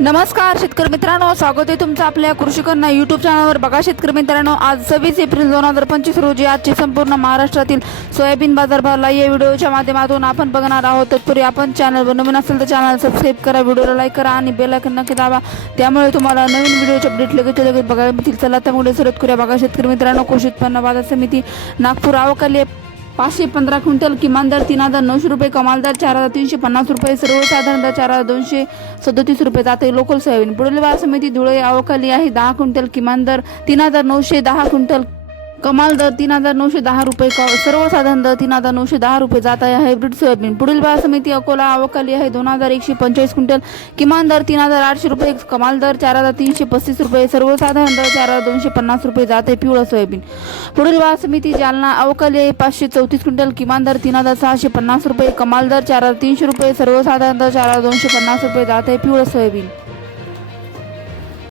नमस्कार शेतकरी मित्रांनो. स्वागत आहे तुमचं आपल्या कृषीकरणा यूट्यूब चॅनलवर बघा शेतकरी मित्रांनो आज सव्वीस एप्रिल दोन हजार पंचवीस रोजी आजची संपूर्ण महाराष्ट्रातील सोयाबीन बाजारभावाला या व्हिडिओच्या माध्यमातून आपण बघणार आहोत तत्पूर्वी आपण चॅनलवर नवीन असेल तर चॅनल सबस्क्राईब करा व्हिडिओला लाईक करा आणि बेल आयकन नक्की दाबा. त्यामुळे तुम्हाला नवीन व्हिडिओचे अपडेट लगेच लगेच बघायला मिळतील. चला त्यामुळे सुरुवात करूया. बघा शेतकरी मित्रांनो कृषी उत्पन्न बाजार समिती नागपूर आवकाली पाचशे पंधरा क्विंटल किमान दर तीन हजार नऊशे रुपये कमाल दर चार हजार तीनशे पन्नास रुपये सर्वसाधारण दर चार हजार दोनशे सदोतीस रुपये. जाते लोकल सोयाबीन. पुढील बाजार समिती धुळे अवकाली आहे. दहा क्विंटल किमान दर तीन हजार नऊशे दहा क्विंटल कमाल दर तीन हजार नऊशे दहा रुपये क सर्वसाधारण दर तीन हजार नऊशे दहा रुपये जात आहे हायब्रिड सोयाबीन. पुढील बाजार समिती अकोला अवकाली आहे दोन हजार एकशे पंचेचाळीस क्विंटल. किमान दर तीन हजार आठशे रुपये कमाल दर चार हजार तीनशे पस्तीस रुपये सर्वसाधारण दर चार हजार दोनशे पन्नास रुपये जात आहे पिवळा सोयाबीन. पुढील बाजार समिती जालना अवकाली आहे पाचशे चौतीस क्विंटल. किमान दर तीन हजार सहाशे पन्नास रुपये कमाल दर चार हजार तीनशे रुपये सर्वसाधारण दर चार हजार दोनशे पन्नास रुपये जात आहे पिवळं सोयाबीन.